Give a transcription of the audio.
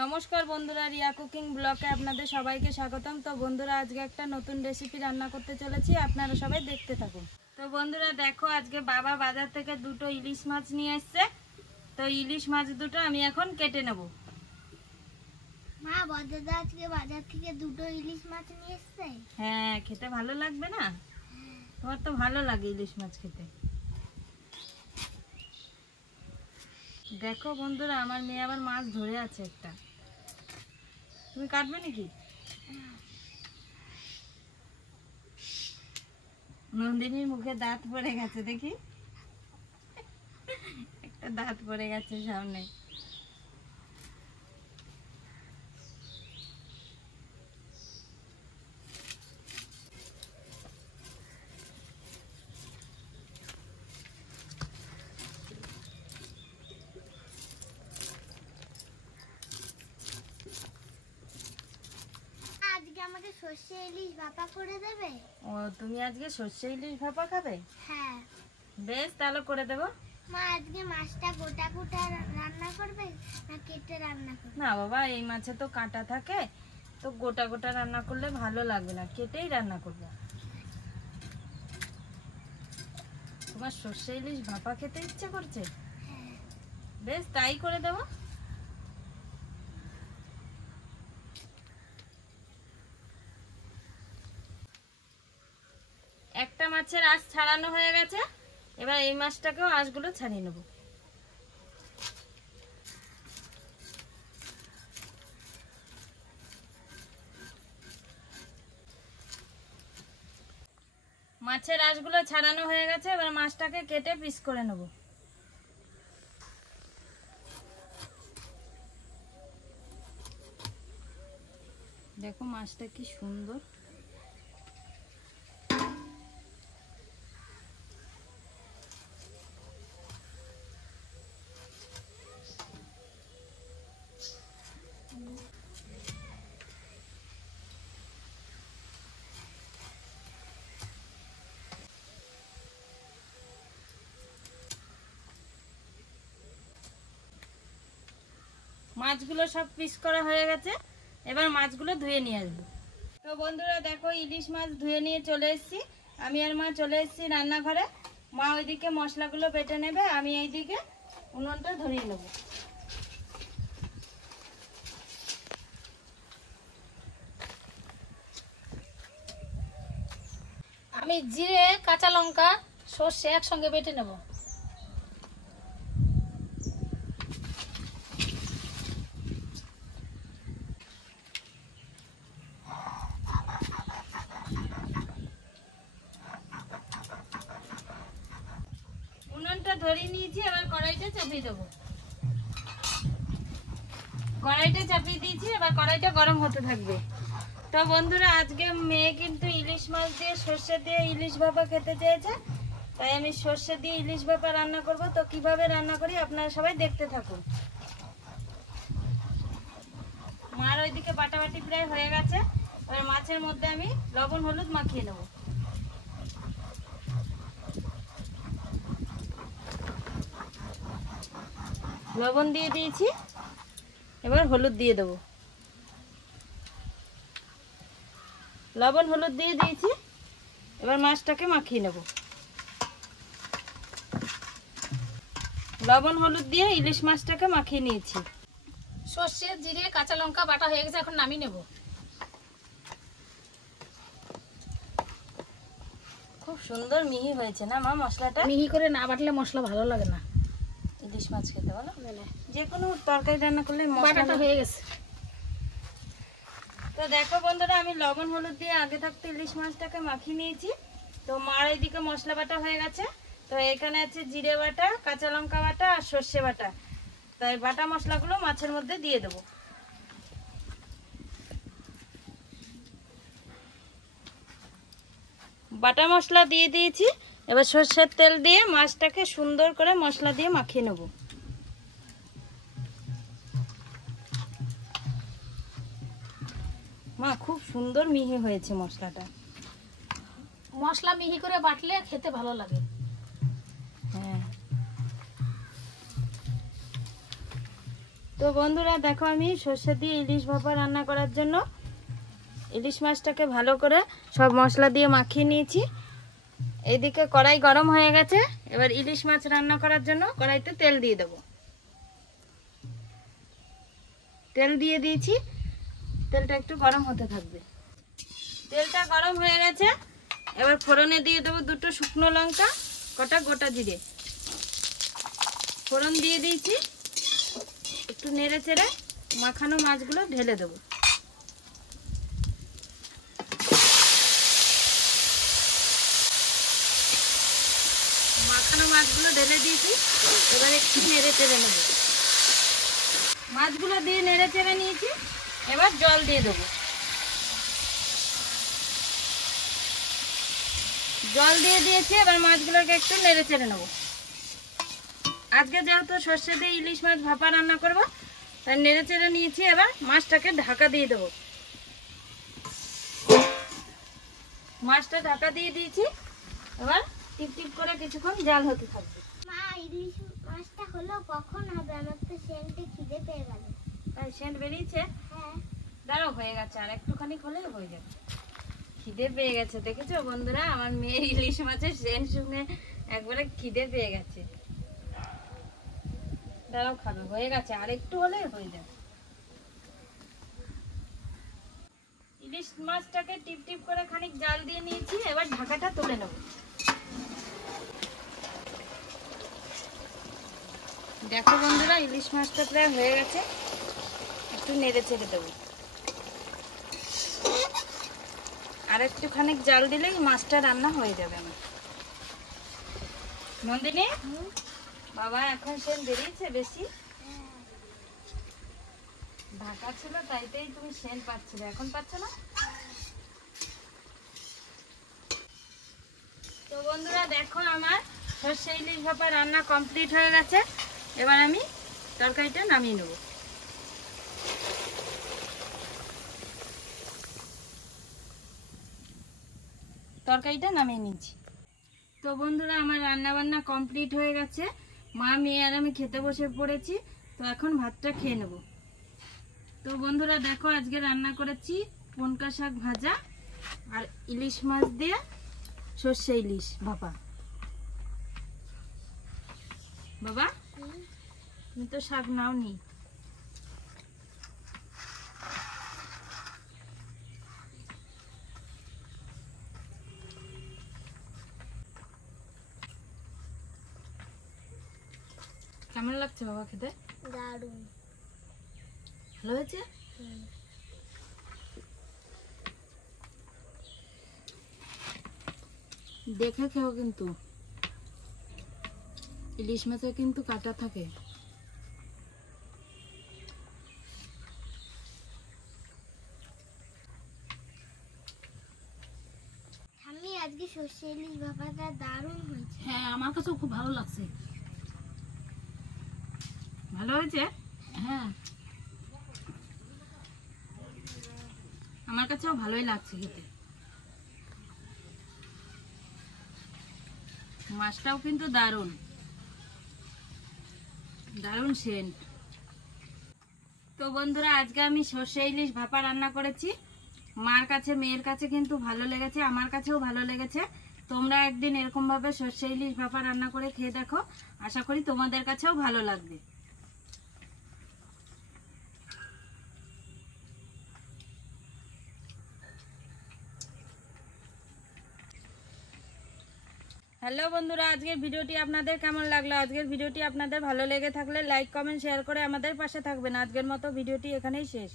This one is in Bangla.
নমস্কার বন্ধুরা, রিয়া কুকিং ব্লগে আপনাদের সবাইকে স্বাগতম। তো বন্ধুরা, আজকে একটা নতুন রেসিপি রান্না করতে চলেছি, আপনারা সবাই দেখতে থাকুন। তো বন্ধুরা দেখো, আজকে বাবা বাজার থেকে দুটো ইলিশ মাছ নিয়ে এসছে। তো ইলিশ মাছ দুটো আমি এখন কেটে নেব। মা, বড়দা আজকে বাজার থেকে দুটো ইলিশ মাছ নিয়ে এসছে। হ্যাঁ, খেতে ভালো লাগবে না? তোমার তো ভালো লাগে ইলিশ মাছ খেতে। দেখো বন্ধুরা, আমার মেয়ে আবার মাছ ধরে আছে একটা। তুমি কাটবে নাকি? নন্দিনীর মুখে দাঁত পড়ে গেছে, দেখি একটা দাঁত পড়ে গেছে সামনে। আজকে আমাকে সর্ষে ইলিশ ভাপা করে দেবে? ও, তুমি আজকে সর্ষে ইলিশ ভাপা খাবে? হ্যাঁ। বেশ, তাহলে করে দেবো। মা, আজকে মাছটা গোটা গোটা রান্না করবে না কেটে রান্না করবে? না বাবা, এই মাছে তো কাঁটা থাকে, তো গোটা গোটা রান্না করলে ভালো লাগবে না, কেটেই রান্না করবে। তোমার সর্ষে ইলিশ ভাপা খেতে ইচ্ছে করছে? হ্যাঁ। বেশ, তাই করে দেবো। একটা মাছের আঁশ ছাড়ানো হয়ে গেছে, এবার এই মাছটাকেও আঁশগুলো ছাড়িয়ে নেব। মাছের আঁশগুলো ছাড়ানো হয়ে গেছে, এবার মাছটাকে কেটে পিস করে নেব। দেখো মাছটা কি সুন্দর। মাছগুলো সব পিস করা হয়ে গেছে, এবার মাছগুলো ধুয়ে নিয়ে আসবো। তো বন্ধুরা দেখো, ইলিশ মাছ ধুয়ে নিয়ে চলে এসেছি। আমি আর মা চলে এসেছি রান্নাঘরে। মা ওইদিকে মশলাগুলো বেটে নেবে, আমি এইদিকে উনুনটা ধরিয়ে নেব। আমি জিরে, কাঁচা লঙ্কা, সর্ষে একসঙ্গে বেটে নেব। উনুনটা ধরিয়ে নিয়েছি, এবার কড়াইটা চাপিয়ে দেবো। কড়াইটা চাপিয়ে দিয়েছি, এবার কড়াইটা গরম হতে থাকবে। তো বন্ধুরা, আজকে মেয়ে কিন্তু ইলিশ মাছ দিয়ে সর্ষে দিয়ে ইলিশ ভাপা খেতে চেয়েছে, তাই আমি সর্ষে দিয়ে ইলিশ ভাপা রান্না করব। তো কিভাবে রান্না করি আপনারা সবাই দেখতে থাকুন। মার ওইদিকে বাটাবাটি প্রায় হয়ে গেছে, এবার মাছের মধ্যে আমি লবণ হলুদ মাখিয়ে নেব। লবণ দিয়ে দিয়েছি, এবার হলুদ দিয়ে দেবো। লবণ হলুদ দিয়ে দিয়েছি, এবার মাছটাকে মাখিয়ে নেব। লবণ হলুদ দিয়ে ইলিশ মাছটাকে মাখিয়ে নিয়েছি। সর্ষে, জিরে, কাঁচা লঙ্কা বাটা হয়ে গেছে, এখন নামিয়ে নেব। খুব সুন্দর মিহি হয়েছে না মা মশলাটা? মিহি করে না বাটলে মশলা ভালো লাগে না। ইলিশ মাছ খেতে বলো, যে কোনো তরকারি রান্না করলে বাটাটা হয়ে গেছে। তো দেখো বন্ধুরা, আমি লবণ হলুদ দিয়ে আগে থাকতে ইলিশ মাছটাকে মাখিয়ে নিয়েছি। তো মার এইদিকে মশলা বাটা হয়ে গেছে। তো এখানে আছে জিরে বাটা, কাঁচা লঙ্কা বাটা আর সর্ষে বাটা। তাই বাটা মশলাগুলো মাছের মধ্যে দিয়ে দেবো। বাটা মশলা দিয়ে দিয়েছি, এবার সর্ষের তেল দিয়ে মাছটাকে সুন্দর করে মশলা দিয়ে মাখিয়ে নেব। মা, খুব সুন্দর মিহি হয়েছে মশলাটা। মশলা মিহি করে বাটলে খেতে ভালো লাগে। হ্যাঁ, তো বন্ধুরা দেখো, আমি সর্ষে দিয়ে ইলিশ ভাপা রান্না করার জন্য ইলিশ মাছটাকে ভালো করে সব মশলা দিয়ে মাখিয়ে নিয়েছি। এইদিকে কড়াই গরম হয়ে গেছে। এবার ইলিশ মাছ রান্না করার জন্য কড়াইতে তেল দিয়ে দেবো। তেল দিয়ে দিয়েছি, তেলটা একটু গরম হতে থাকবে। তেলটা গরম হয়ে গেছে। এবার ফোড়নে দিয়ে দেবো 2টো শুকনো লঙ্কা, কটা গোটা জিরে। ফোড়ন দিয়ে দিয়েছি, একটু নেড়ে চেড়ে মাখানো মাছগুলো ঢেলে দেবো। মাখানো মাছগুলো ঢেলে দিয়েছি। এবার একটু নেড়ে চেড়ে নেব। মাছগুলো দিয়ে নেড়ে চেড়ে নিয়েছি। এবার জল দিয়ে দেবো। জল দিয়ে দিয়েছি। এবার মাছগুলোকে একটু নেড়ে চেড়ে নেব। আজকে যেহেতু সর্ষে দিয়ে ইলিশ মাছ ভাপা রান্না করব, তাই নেড়ে চেড়ে নিয়েছি। এবার মাছটাকে ঢাকা দিয়ে দেবো। মাছটা ঢাকা দিয়ে দিয়েছি। এবার টিপ টিপ করে কিছুক্ষণ জাল হতে থাকবে। মা ইলিশ মাছটা হলো কখন হবে? আমার তো সেন্টে খিদে পেয়ে গেল। তাই সেন্ট বেরিয়েছে? হ্যাঁ। দাঁড়াও, হয়ে গেছে, আর একটুখানি হলেই হয়ে যাবে। খিদে পেয়ে গেছে, দেখেছো বন্ধুরা? আমার মেয়ের ইলিশ মাছের সেন্ট শুনে একবারে খিদে পেয়ে গেছে। দাঁড়াও, খাবে, হয়ে গেছে, আর একটু হলেই হয়ে যাবে। ইলিশ মাছটাকে টিপ টিপ করে খানিক জাল দিয়ে নিয়েছি। এবার ঢাকাটা তুলে নেব। দেখো বন্ধুরা, ইলিশ মাছটা প্রায় হয়ে গেছে। একটু নেড়ে ছেড়ে দেবো। আর একটু খানিক জাল দিলেই মাছটা রান্না হয়ে যাবে আমার। নন্দিনী, বাবা এখন সেন বেরিয়েছে বেশি? ঢাকা ছিল, তাইতেই তুমি সেন পাচ্ছিলে, এখন পাচ্ছ না? তো বন্ধুরা দেখো, আমার সর্ষে ইলিশ ভাপা রান্না কমপ্লিট হয়ে গেছে। এবার আমি তরকারিটা নামিয়ে নেব। তরকারিটা নামিয়ে নিচ্ছি। তো বন্ধুরা, আমার রান্না বান্না কমপ্লিট হয়ে গেছে। মা, মেয়ে আর আমি খেতে বসে পড়েছি। তো এখন ভাতটা খেয়ে নেব। তো বন্ধুরা দেখো, আজকে রান্না করেছি পনকা শাক ভাজা আর ইলিশ মাছ দিয়ে সর্ষে ইলিশ ভাপা। বাবা, তুমি তো শাক নাওনি। কেমন লাগছে বাবা খেতে? দারুণ। ভালো হয়েছে? দেখে খেও, কিন্তু ইলিশ মাছে কিন্তু কাঁটা থাকে। আমি আজকে সর্ষে ইলিশ ভাপাটা দারুণ হয়েছে। হ্যাঁ, আমার কাছেও খুব ভালো লাগছে। ভালো হয়েছে? হ্যাঁ, আমার কাছেও ভালোই লাগছে খেতে। মাছটাও কিন্তু দারুণ দারুণ সেন্ট। তো বন্ধুরা, আজকে আমি সর্ষে ইলিশ ভাপা রান্না করেছি। মার কাছে, মেয়ের কাছে কিন্তু ভালো লেগেছে, আমার কাছেও ভালো লেগেছে। তোমরা একদিন এরকম ভাবে সর্ষে ইলিশ ভাপা রান্না করে খেয়ে দেখো। আশা করি তোমাদের কাছেও ভালো লাগবে। হ্যালো বন্ধুরা, আজকের ভিডিওটি আপনাদের কেমন লাগলো? আজকের ভিডিওটি আপনাদের ভালো লেগে থাকলে লাইক, কমেন্ট, শেয়ার করে আমাদের পাশে থাকবেন। আজকের মতো ভিডিওটি এখানেই শেষ।